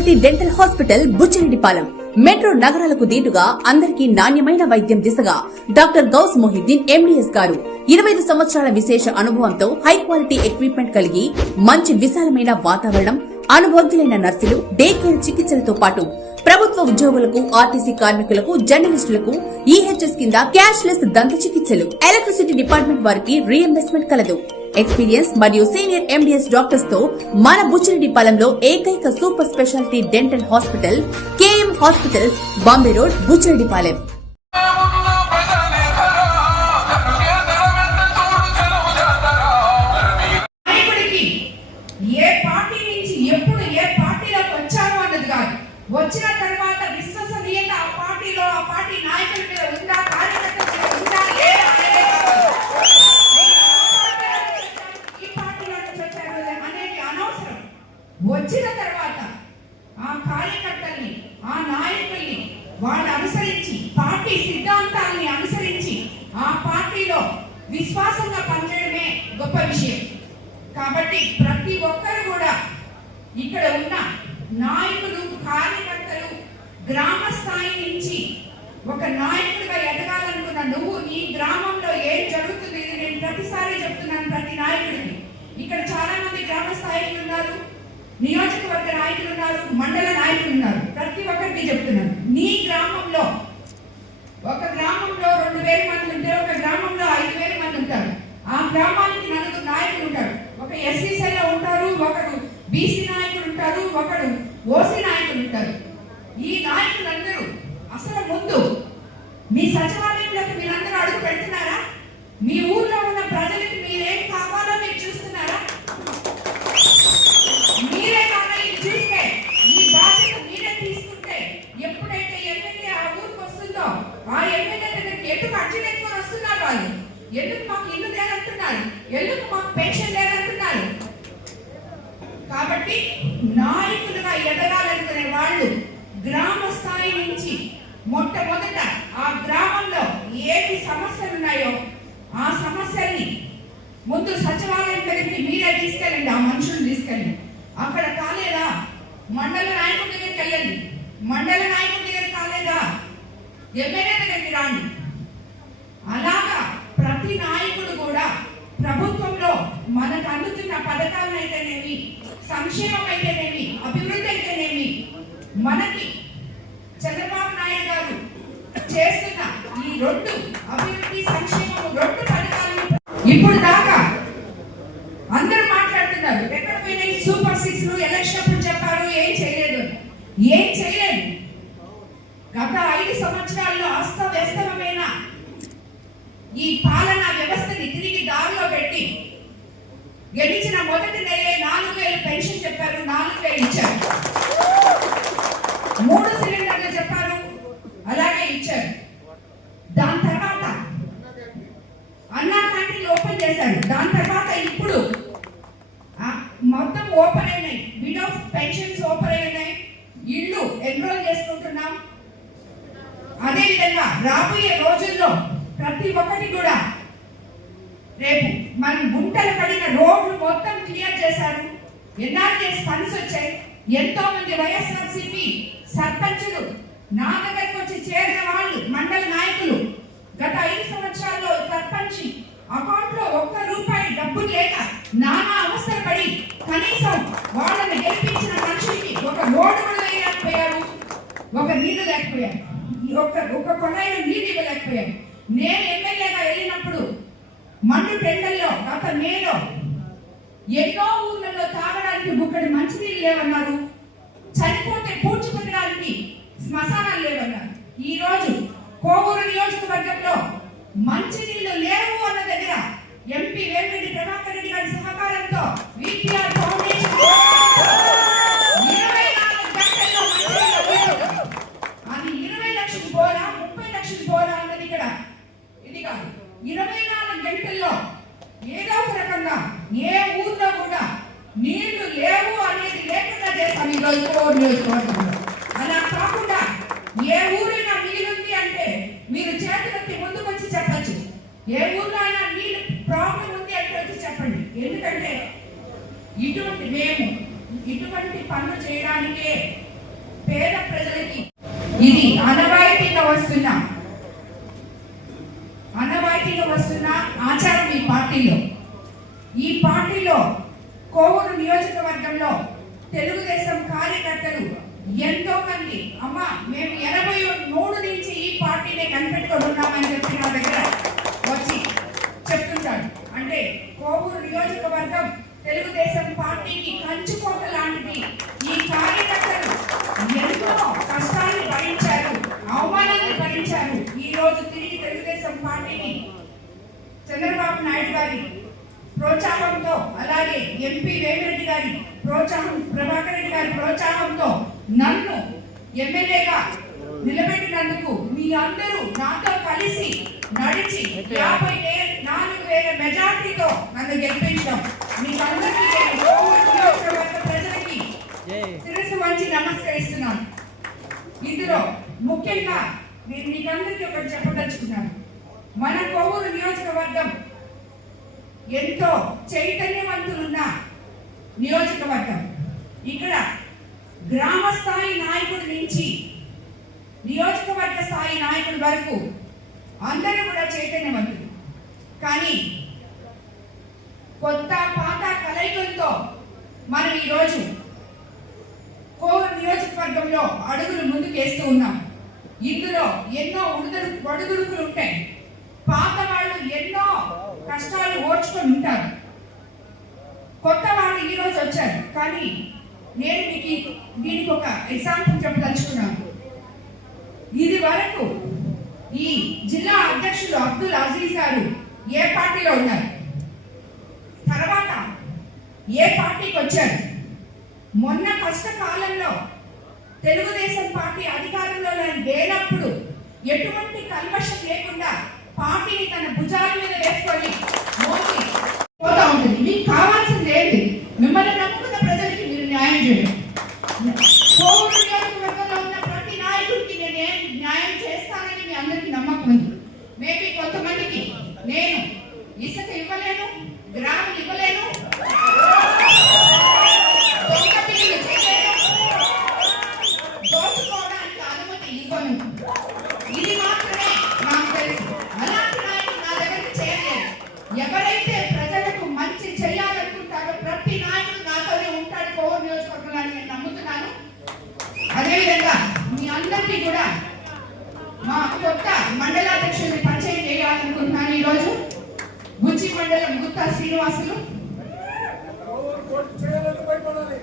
Speciality dental hospital Buchireddypalem metro నగరాలకు దీటుగా అందరికీ నాణ్యమైన వైద్యం దిశగా డాక్టర్ గౌస్ మొహిద్దీన్ ఎండీఎస్ గారు 25 సంవత్సరాల విశేష అనుభవంతో హై క్వాలిటీ ఎక్విప్మెంట్ కలిగి మంచి విశాలమైన వాతావరణం, అనుభవజ్ఞులైన నర్సులు, డే కేర్ చికిత్సలతో పాటు ప్రభుత్వ ఉద్యోగులకు, ఆర్టీసీ కార్మికులకు, జర్నలిస్టులకు ఈహెచ్ఎస్ కింద క్యాష్ లెస్ దంత చికిత్సలు, ఎలక్ట్రిసిటీ డిపార్ట్మెంట్ వారికి రీఎంబర్స్మెంట్ కలదు. ఎక్స్పీరియన్స్ మరియు సీనియర్ ఎండీఎస్ డాక్టర్స్ తో మన బుచ్చిరెడ్డిపాలెంలో ఏకైక super speciality dental hospital KM hospitals, Bombay road, Buchireddypalem. వచ్చిన తర్వాత విశ్వసనీయత ఆ పార్టీలో, ఆ పార్టీ నాయకుల మీద ఉందా, కార్యకర్తల మీద ఉందా, ఈ పార్టీలో వచ్చారు అనేది అనవసరం. వచ్చిన తర్వాత ఆ కార్యకర్తల్ని, ఆ నాయకుల్ని వాళ్ళు అనుసరించి, పార్టీ సిద్ధాంతాలని అనుసరించి ఆ పార్టీలో విశ్వాసంగా పనిచేయడమే గొప్ప విషయం. కాబట్టి ప్రతి ఒక్కరు కూడా ఇక్కడ ఉన్న నాయకులు, కార్యకర్తలు గ్రామ స్థాయి నుంచి ఒక నాయకుడిగా ఎదగాలనుకున్న నువ్వు ఈ గ్రామంలో ఏం జరుగుతుంది, నేను ప్రతిసారి చెప్తున్నాను ప్రతి నాయకుడిని. ఇక్కడ చాలా మంది గ్రామ స్థాయిలు ఉన్నారు, నియోజకవర్గ నాయకులు ఉన్నారు, మండల నాయకులు ఉన్నారు. ప్రతి ఒక్కరికి చెప్తున్నాను, నీ గ్రామంలో ఒక గ్రామంలో 2000 మంది ఉంటే ఒక గ్రామంలో 5000 మంది ఉంటారు. ఆ గ్రామానికి 4 నాయకులు ఉంటారు. ఒక ఎస్సీసీలో ఉంటారు, ఒకడు బీసీ నాయకులు ఉంటారు, ఒకడు ఓసీ నాయకులు ఉంటారు. ఈ నాయకులందరూ అసలు ముందు మీ సచివాలయంలోకి మీరందరూ అడుగు పెడుతున్నారా? మీ ఊర్లో ఉన్న ప్రజలకు మీరేం కావాలో మీరు చూస్తున్నారా? మీరే కానీ చూస్తే ఈ బాధ్యత మీరే తీసుకుంటే ఎప్పుడైతే ఎమ్మెల్యే ఆ ఊరికి వస్తుందో ఆ ఎమ్మెల్యే దగ్గరికి ఎందుకు అర్జీ ఎక్కువ వస్తున్నారు, వాళ్ళు ఎందుకు మాకు ఇల్లు లేదంటున్నారు, ఎందుకు మాకు పెన్షన్ లేదంటున్నారు. కాబట్టి నాయకులుగా ఎదగాలనుకునే వాళ్ళు గ్రామ స్థాయి నుంచి మొట్టమొదట ఆ గ్రామంలో ఏమి సమస్యలు ఉన్నాయో ఆ సమస్యల్ని ముందు సచివాలయం దగ్గరికి మీరే తీసుకెళ్ళండి, ఆ మనుషులు తీసుకెళ్ళండి. అక్కడ కాలేదా మండల నాయకుడి దగ్గరికి వెళ్ళండి, మండల నాయకుడి దగ్గర కాలేదా ఎమ్మెల్యే దగ్గరికి రాండి. అలాగా ప్రతి నాయకుడు కూడా ప్రభుత్వంలో మనకు అందుతున్న పథకాలనైతేనేమి, సంక్షేమం అయితేనేమి, అభివృద్ధి అయితేనేమి, మనకి చంద్రబాబు నాయుడు గారు చేస్తున్న ఈ 2 అభివృద్ధి, సంక్షేమం 2 పథకాలు ఇప్పుడు దాకా అందరూ మాట్లాడుతున్నారు. ఎక్కడ పోయినాయి సూపర్ 6లు? ఎలక్షన్ అప్పుడు చెప్పారు ఏం చేయలేదు. ఏం చేయలేదు. గత 5 సంవత్సరాల్లో అస్తవ్యస్తమైన ఈ పాలనా వ్యవస్థని తిరిగి దారిలో పెట్టి గెలిచిన మొదటి నెలే 4000 పెన్షన్ చెప్పారు, 4000 ఇచ్చారు. 3 సిలిండర్లు చెప్పారు, అలాగే ఇచ్చారు. దాని తర్వాత అన్నా క్యాంటీన్లు ఓపెన్ చేశారు. దాని తర్వాత ఇప్పుడు మొత్తం ఓపెన్ అయినాయి, విడో పెన్షన్స్ ఓపెన్ అయినాయి, ఇళ్ళు ఎన్రోల్ చేసుకుంటున్నాం. అదేవిధంగా రాబోయే రోజుల్లో ప్రతి ఒక్కటి కూడా రేపు మనం గుంటలు పడిన రోడ్లు మొత్తం క్లియర్ చేశారు. ఎన్ఆర్జీఎస్ ఫండ్స్ వచ్చాయి. ఎంతో మంది వైఎస్ఆర్సీపీ సర్పంచులు నా దగ్గరకు వచ్చి చేరిన వాళ్ళు, మండల నాయకులు గత 5 సంవత్సరాల్లో సర్పంచ్ అకౌంట్ లో 1 రూపాయి డబ్బు లేక నానా అవసరం పడి కనీసం వాళ్ళని గెలిపించిన మనుషులకి ఒక రోడ్డు కూడా వేయలేకపోయారు, ఒక నీళ్లు లేకపోయారు, ఒక కొనాయిన నీళ్ళు ఇవ్వలేకపోయారు. నేను ఎమ్మెల్యేగా వెళ్ళినప్పుడు మండు టెండల్లో గత మేలో ఎన్నో ఊర్లలో తాగడానికి బుక్కడి మంచినీళ్ళు లేవన్నారు, చనిపోతే పూడ్చిపెట్టడానికి శ్మశానాలు లేవన్నారు. ఈ రోజు కోవూరు నియోజకవర్గంలో మంచినీళ్ళు లేవు అన్న దగ్గర ఎంపీ వేమిరెడ్డి ప్రభాకర్ రెడ్డి గారి సహకారంతో విపిఆర్ ఫౌండేషన్ 24 గంటల్లో అది 20 లక్షల బోరా, 30 లక్షల బోరా అన్నది ఇక్కడ ఇది కాదు. 24 గంటల్లో ఏదో ఒక రకంగా ఏ ఊర్లో కూడా నీళ్లు లేవు అనేది లేకుండా చేస్తాం ఈ రోజు నియోజకవర్గంలో. అలా కాకుండా ఏ ఊరైనా నీళ్ళుంది అంటే మీరు చేతులెత్తి ముందుకు వచ్చి చెప్పచ్చు. ఏ ఊర్లో అయినా నీళ్ళు ప్రాబ్లం ఉంది అంటే వచ్చి చెప్పండి. ఎందుకంటే ఇటువంటి పనులు చేయడానికే పేద ప్రజలకి ఇది ఆనవాయితీగా వస్తున్న ఆచారం ఈ పార్టీలో కోవూరు నియోజకవర్గంలో తెలుగుదేశం కార్యకర్తలు ఎంతో మంది మేము 83 నుంచి ఈ పార్టీనే కనిపెట్టుకొని ఉన్నామని చెప్పి నా దగ్గర వచ్చి చెప్తుంటాడు. అంటే కోవూరు నియోజకవర్గం తెలుగుదేశం పార్టీకి కంచుకోట లాంటిది. ఈ కార్యకర్తలు ఎన్నో కష్టాన్ని భరించారు, అవమానాన్ని భరించారు. ఈ రోజు తిరిగి తెలుగుదేశం పార్టీని చంద్రబాబు నాయుడు గారి ప్రోత్సాహంతో, అలాగే ఎంపీ వేమిరెడ్డి గారి ప్రోత్సాహం, ప్రభాకర్ రెడ్డి గారి ప్రోత్సాహంతో నన్ను ఎమ్మెల్యేగా నిలబెట్టినందుకు మీ అందరూ నాతో కలిసి నడిచి 54,000 మెజార్టీతో నన్ను గెలిపించాం. మీకు అందరికీ ప్రజలకి శిరస్సు వంచి నమస్కరిస్తున్నాను. ఇందులో ముఖ్యంగా నేను మీకందరికీ ఒకటి చెప్పదలుచుకున్నాను. మన కోవూరు నియోజకవర్గం ఎంతో చైతన్యవంతులున్న నియోజకవర్గం. ఇక్కడ గ్రామ స్థాయి నాయకుడి నుంచి నియోజకవర్గ స్థాయి నాయకుడి వరకు అందరూ కూడా చైతన్యవంతులు. కానీ కొత్త పాత కలయికలతో మనం ఈరోజు కోవూరు నియోజకవర్గంలో అడుగులు ముందుకేస్తూ ఉన్నాం. ఇందులో ఎన్నో ఒడిదుడుకులు ఉంటాయి. పాత వాళ్ళు ఎన్నో కష్టాలు ఓర్చుకొని ఉంటారు. కొత్త వాళ్ళు ఈ రోజు వచ్చారు. కానీ నేను మీకు దీనికి ఒక ఎగ్జాంపుల్ చెప్పదలుచుకున్నాను. ఇది వరకు ఈ జిల్లా అధ్యక్షులు అబ్దుల్ అజీజ్ గారు ఏ పార్టీలో ఉన్నారు, తర్వాత ఏ పార్టీకి వచ్చారు. మొన్న కష్టకాలంలో తెలుగుదేశం పార్టీ అధికారంలో లేనప్పుడు ఎటువంటి కల్మషం లేకుండా పార్టీని తన భుజాల మీద వేసుకొని మోసి పోతా ఉంటుంది. మీకు కావాల్సింది ఏంటి? మిమ్మల్ని నమ్ముకున్న ప్రజలకి మీరు న్యాయం చేయండి. కోవూరు నియోజకవర్గంలో ఉన్న ప్రతి నాయకుడికి నేను న్యాయం చేస్తానని మీ అందరికీ నమ్మకం ఉంది. మేబీ కొంతమందికి నేను ఇసుక ఇవ్వలేను, గ్రాములు ఇవ్వలేను, దొంగ బిల్లులు చేయలేను, దోచుకోవడానికి అనుమతి ఇవ్వను. ఇది మాత్రమే నాకు తెలుసు. అలాంటి నాయకులు నా దగ్గరికి చేయలేరు. ఎవరైతే ప్రజలకు మంచి చేయాలనుకుంటారో ప్రతి నాయకుడు నాతోనే ఉంటాడు కోవూరు నియోజకవర్గంలో నేను నమ్ముతున్నాను. అదేవిధంగా మీ అందరికీ కూడా మా కొత్త మండలాధ్యక్షుడిని పరిచయం చేయాలనుకుంటున్నాను. ఈరోజు బుచ్చి మండలం గుత్తా శ్రీనివాసులు. చేయాలని భయపడాలి.